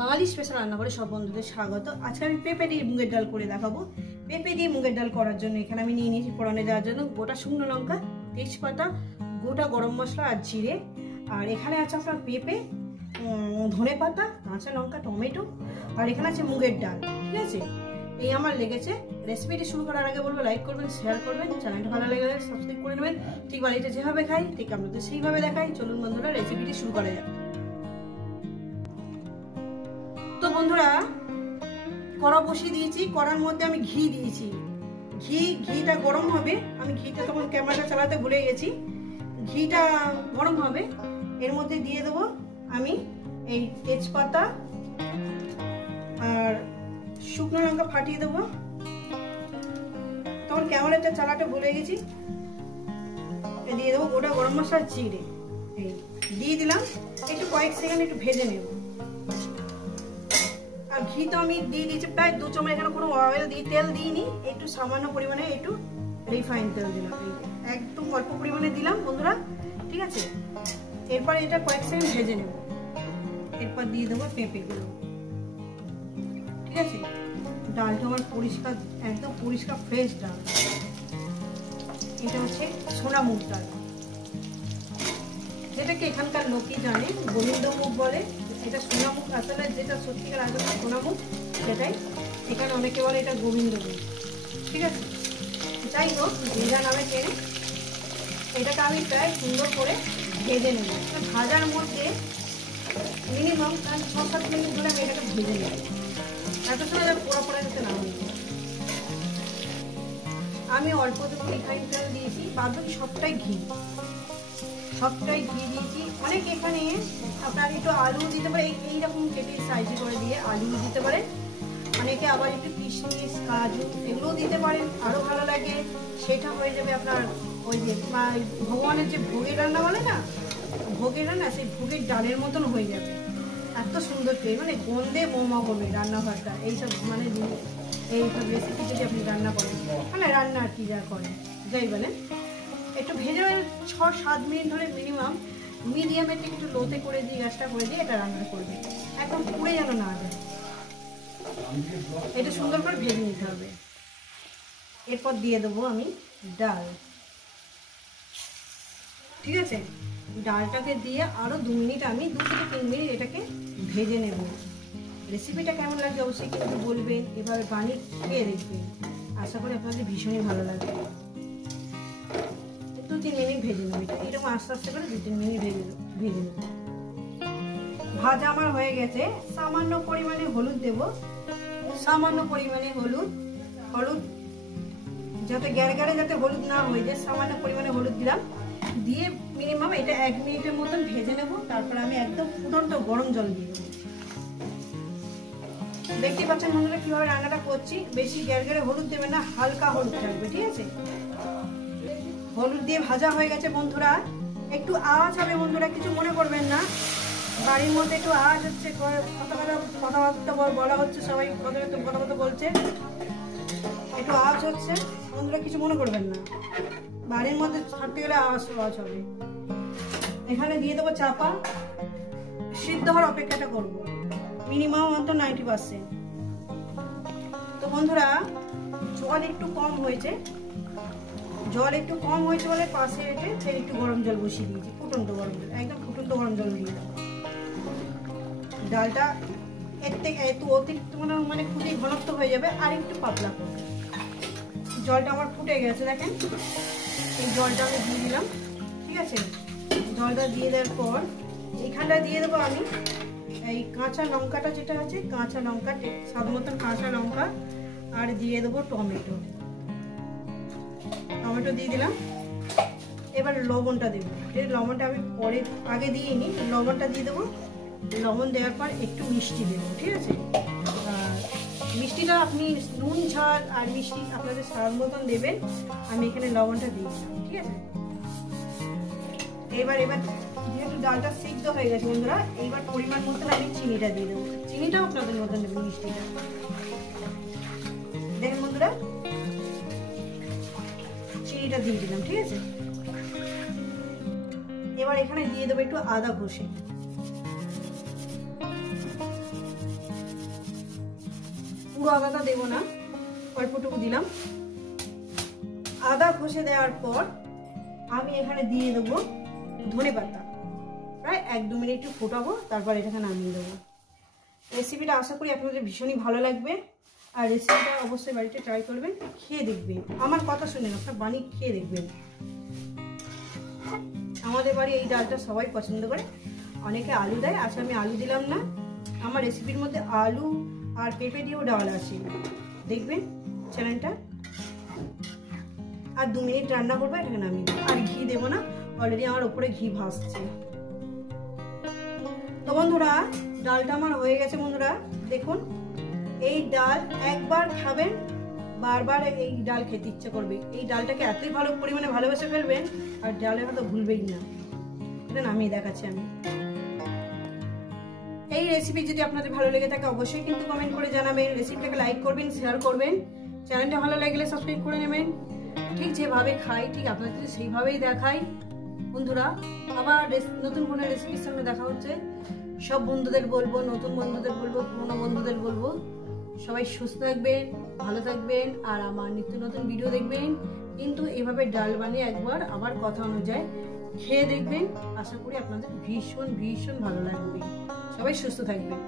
বাঙালি special রান্না করে সব বন্ধুদের স্বাগত। আজকে আমি পেঁপে দিয়ে মুগের ডাল করে দেখাবো। পেঁপে দিয়ে মুগের ডাল করার জন্য এখানে আমি নিয়ে নিয়েছি ফোড়নে দেওয়ার জন্য গোটা শুকনো লঙ্কা, তেজপাতা, গোটা গরম মশলা আর জিরে। আর এখানে আছে আপনার পেঁপে, ধনে পাতা, কাঁচা লঙ্কা, টমেটো, আর এখানে আছে মুগের ডাল। ঠিক আছে, এই আমার লেগেছে। রেসিপিটি শুরু করার আগে বলবো লাইক করবেন, শেয়ার করবেন, চ্যানেলটা ভালো লেগে সাবস্ক্রাইব করে নেবেন। ঠিক বাড়িতে যেভাবে খাই ঠিক আপনাদের সেইভাবে দেখাই। চলুন বন্ধুরা, রেসিপিটি শুরু করা যাক। তো বন্ধুরা, কড়া বসিয়ে দিয়েছি, কড়ার মধ্যে আমি ঘি দিয়েছি। ঘিটা গরম হবে। আমি ঘিটা তখন ক্যামেরাটা চালাতে ভুলে গেছি। ঘিটা গরম হবে, এর মধ্যে দিয়ে দেবো আমি এই তেজপাতা আর শুকনো লঙ্কা ফাটিয়ে দেবো। তখন ক্যামেরাটা চালাতে ভুলে গেছি। দিয়ে দেবো গোটা গরম মশলা, জিরে, এই দিয়ে দিলাম। একটু কয়েক সেকেন্ড একটু ভেজে নেব। আর ঘি তো আমি দিয়ে দিয়েছি প্রায় 2 চামচ। এখানে কোনো অয়েল তেল দিইনি, একটু সামান্য পরিমাণে একটু রিফাইন তেল দিলাম। একদম অল্প পরিমাণে দিলাম বন্ধুরা। ঠিক আছে, এরপর এটা কয়েক সেকেন্ড ভেজে নেব। এরপর দিয়ে দেবো পেঁপেগুলো। ঠিক আছে, ডালটা আমার পরিষ্কার, একদম পরিষ্কার ফ্রেশ ডাল। এটা হচ্ছে সোনা মুগ ডাল, যেটাকে এখানকার লোকই জানে গোবিন্দ মুগ বলে। এটা সোনা মুগ, আসলে যেটা সত্যিকার আসলে সোনা মুগ সেটাই। এখানে অনেকে বলে এটা গোবিন্দ মুগ। ঠিক আছে, যাই হোক, ভেজা নামে চেনে। এটাকে আমি প্রায় সুন্দর করে ভেজে নেব। ভাজার মধ্যে মিনিমাম 6-7 মিনিট ধরে আমি এটাকে ভেজে নেব। এত সময় পোড়া পোড়া যাতে না হয়। আমি অল্প একটু রিফাইন তেল দিয়েছি, বাদ বাকি সবটাই ঘি দিয়েছি। অনেক এখানে আপনার একটু আলু দিতে পারে, এইরকম কেটে সাইজে করে দিয়ে আলু দিতে পারে। অনেকে আবার একটু কিশমিশ, কাজু এগুলোও দিতে পারেন, আরও ভালো লাগে। সেটা হয়ে যাবে আপনার ওই যে ভগবানের যে ভোগের রান্না বলে না, ভোগের রান্না, সেই ভোগের ডালের মতন হয়ে যাবে। এত সুন্দর পেয়ে, মানে গন্ধে মোমা হবে রান্নাঘরটা। এইসব মানে এইসব রেসিপি যদি আপনি রান্না করেন, মানে রান্না আর কি যা করেন যাই বলেন, একটু ভেজে 6-7 মিনিট ধরে মিনিমাম মিডিয়ামে একটু লোতে করে দিয়ে গ্যাসটা করে দিয়ে এটা রান্না করবে। একদম পুড়ে যেন না যায়, এটা সুন্দর করে ভেজে নিতে হবে। এরপর দিয়ে দেবো আমি ডাল। ঠিক আছে, ডালটাকে দিয়ে আরও 2 মিনিট, আমি 2 থেকে 3 মিনিট এটাকে ভেজে নেব। রেসিপিটা কেমন লাগবে অবশ্যই কিন্তু বলবেন, এভাবে বানিয়ে খেয়ে দেখবেন। আশা করি আপনাদের ভীষণই ভালো লাগবে। 2-3 মিনিট ভেজে নেব, এটা এরকম আস্তে আস্তে করে 2-3 মিনিট ভেজে নেব। ভাজা আমার হয়ে গেছে। সামান্য পরিমাণে হলুদ দেব, সামান্য পরিমাণে হলুদ যাতে গ্যারে যাতে হলুদ না হয়ে যায়, সামান্য পরিমাণে হলুদ দিলাম। দিয়ে মিনিমাম এটা 1 মিনিটের মতন ভেজে নেব। তারপর আমি একদম ফুটন্ত গরম জল দিয়ে দেবো। দেখতে পাচ্ছেন বন্ধুরা কিভাবে রান্নাটা করছি। বেশি গ্যারে হলুদ দেবে না, হালকা হলুদ থাকবে। ঠিক আছে, হলুদ দিয়ে ভাজা হয়ে গেছে বন্ধুরা। একটু আওয়াজ হবে বন্ধুরা, কিছু মনে করবেন না। বাড়ির মধ্যে একটু আওয়াজ হচ্ছে, কথাবার্তা বলা হচ্ছে, সবাই কথা বলছে, একটু আওয়াজ হচ্ছে বন্ধুরা, কিছু মনে করবেন না। বাড়ির মধ্যে থাকতে গেলে আওয়াজ হবে। এখানে দিয়ে দেবো চাপা, সিদ্ধ হওয়ার অপেক্ষাটা করবো মিনিমাম অন্তত 90%। তো বন্ধুরা, জল একটু কম হয়েছে বলে পাশে রেখে ফের একটু গরম জল বসিয়ে দিয়েছি। ফুটন্ত গরম জল, একদম ফুটন্ত গরম জল দিয়ে দেবো। ডালটা এর থেকে একটু অতিরিক্ত মানে খুবই ঘনত্ব হয়ে যাবে, আর একটু পাতলা করবে। জলটা আমার ফুটে গেছে, দেখেন। এই জলটা আমি দিয়ে দিলাম। ঠিক আছে, জলটা দিয়ে দেওয়ার পর এখানটা দিয়ে দেবো আমি এই কাঁচা লঙ্কাটা, যেটা আছে কাঁচা লঙ্কা, স্বাদ মতন কাঁচা লঙ্কা, আর দিয়ে দেবো টমেটো দিয়ে দিলাম। এবার লবণটা দেবো। এই লবণটা আমি আগে দিইনি, লবণটা দিয়ে দেবো। লবণ দেওয়ার পর একটু মিষ্টি দেবো। ঠিক আছে, আর মিষ্টিটা আপনি নুন, ঝাল আর মিষ্টি আপনাদের স্বাদ মতন দেবেন। আমি এখানে লবণটা দিয়েছিলাম। ঠিক আছে, এবার যেহেতু ডালটা সিদ্ধ হয়ে গেছে বন্ধুরা, এইবার পরিমাণ মতন আমি চিনিটা দিয়ে দেবো। চিনিটাও আপনাদের মতন দেবেন, মিষ্টিটা দেখেন বন্ধুরা, চিনিটা দিয়ে দিলাম। ঠিক আছে, এবার এখানে দিয়ে দেবো একটু আদা ঘষে। পুরো আদাটা দেবো না, অল্পটুকু দিলাম। আদা ঘষে দেওয়ার পর আমি এখানে দিয়ে দেবো ধনেপাতা, প্রায় 1-2 মিনিট একটু ফোটাবো, তারপর এটাকে নামিয়ে দেবো। রেসিপিটা আশা করি আপনাদের ভীষণই ভালো লাগবে, আর রেসিপিটা অবশ্যই বাড়িতে ট্রাই করবেন, খেয়ে দেখবেন। আমার কথা শুনেন, আপনার বানিয়ে খেয়ে দেখবেন। আমাদের বাড়ি এই ডালটা সবাই পছন্দ করে, অনেকে আলু দেয়, আচ্ছা আমি আলু দিলাম না। আমার রেসিপির মধ্যে আলু আর পেঁপে দিয়েও ডাল আছে, দেখবেন চ্যানেলটা। আর 2 মিনিট রান্না করবো, এটাকে নামিয়ে দেবো। আর ঘি দেবো না, অলরেডি আমার উপরে ঘি ভাসছে। তো বন্ধুরা ডালটা আমার হয়ে গেছে। বন্ধুরা দেখুন, এই ডাল একবার খাবেন, বারবার এই ডাল খেতে ইচ্ছে করবে। এই ডালটাকে এতই ভালো পরিমাণে ভালোবেসে ফেলবেন, আর ডালের কথা ভুলবেই না। এটা নামিয়ে দেখাচ্ছি আমি। এই রেসিপি যদি আপনাদের ভালো লেগে থাকে অবশ্যই কিন্তু কমেন্ট করে জানাবেন, রেসিপিটাকে লাইক করবেন, শেয়ার করবেন, চ্যানেলটা ভালো লাগলে সাবস্ক্রাইব করে নেবেন। ঠিক যেভাবে খাই ঠিক আপনাদের সেইভাবেই দেখাই। বন্ধুরা আবার নতুন কোনো রেসিপির সঙ্গে দেখা হচ্ছে। সব বন্ধুদের বলবো, নতুন বন্ধুদের বলবো, পুরনো বন্ধুদের বলবো, সবাই সুস্থ থাকবেন, ভালো থাকবেন, আর আমার নিত্য নতুন ভিডিও দেখবেন। কিন্তু এভাবে ডাল বানিয়ে একবার আমার কথা অনুযায়ী খেয়ে দেখবেন, আশা করি আপনাদের ভীষণ ভীষণ ভালো লাগবে। সবাই সুস্থ থাকবেন।